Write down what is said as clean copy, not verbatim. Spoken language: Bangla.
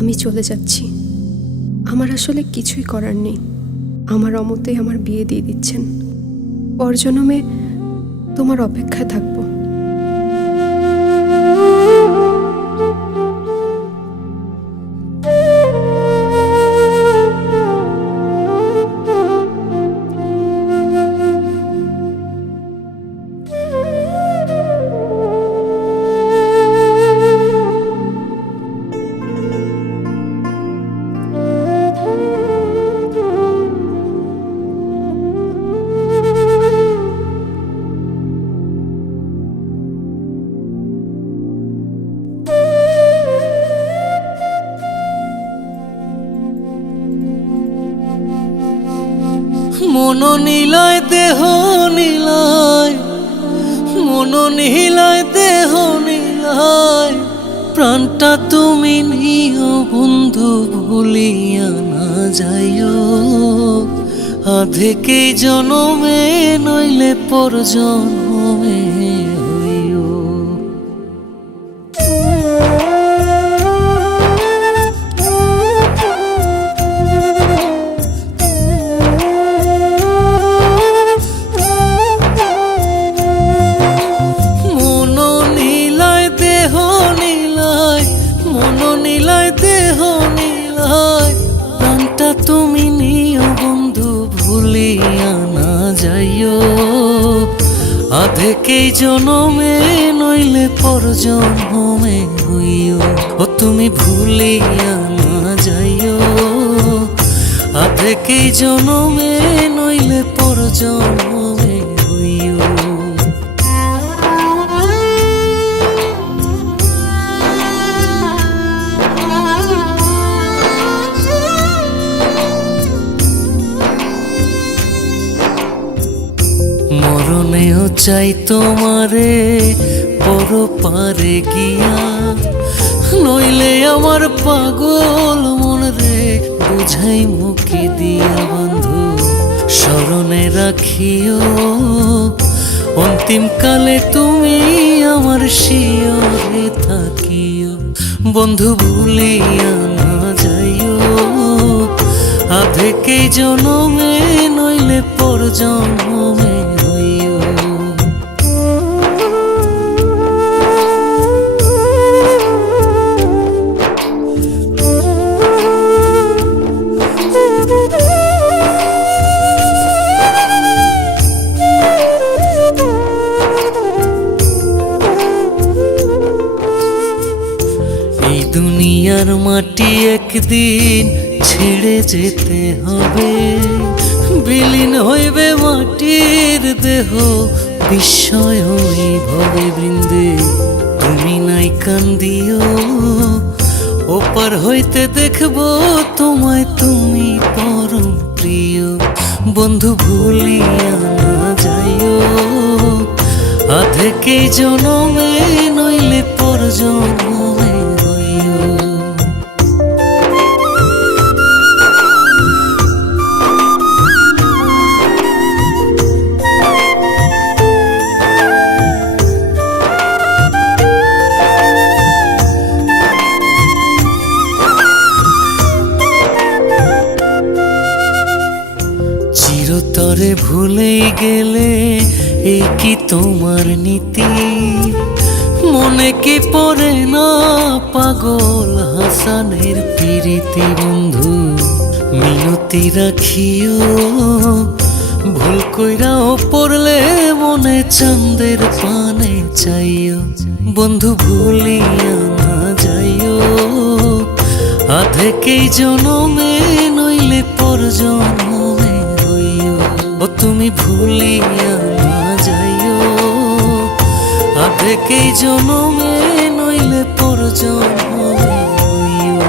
আমি চলে যাচ্ছি। আমার আসলে কিছুই করার নেই। আমার অমতে আমার বিয়ে দিয়ে দিচ্ছেন। পরজন্মে তোমার অপেক্ষায় থাকবো। মন নীলায় দেহ নীলায়, মন নীলায় দেহ নীলায়, প্রাণটা তুমি নিও বন্ধু ভুলিয়া না যাইও। আধেকেই জনমে নইলে পর জনমে হইও। তুমি নিও বন্ধু ভুলিয়া না যাইও। আধেকেই জনমে নইলে পর জনমে হইও। ও তুমি ভুলিয়া না যাইও। আধেকেই জনমে নইলে পর জনমে হইও। মরণেও চাই তোমারে পর পারে গিয়া, নইলে আমার পাগল মন রে বুঝাই মুখে দিয়া। বন্ধু স্মরণে রাখিও অন্তিম কালে তুমি আমার শিয়রে থাকিও। বন্ধু ভুলিয়া না যাইও। আধেকেই জনমে নইলে পর জনমে হইও। এই দুনিয়ার মাটি একদিন ছেড়ে যেতে হবে। বিলীন হইবে মাটির দেহ বিস্ময় ভবে বৃন্দে। তুমি নাই কান্দিও, ওপার হইতে দেখবো তোমায় তুমি পরম প্রিয়। বন্ধু ভুলিয়া না যাইও। আধেকেই জনমে নইলে পর জনমে হইও। চিরতরে ভুলেই গেলে এই কি তোমার নীতি? মনে কি পড়ে না পাগল হাসানের প্রীতি? বন্ধু মিনতি রাখিও, ভুল কইরাও পড়লে মনে চাঁদের পানে চাইও। বন্ধু ভুলিয়া না যাইও। আধেকেই জনমে নইলে পর জনমে হইও। ও তুমি ভুলিয়া না যাইও। আধেকেই জনমে নইলে পর জনমে হইও।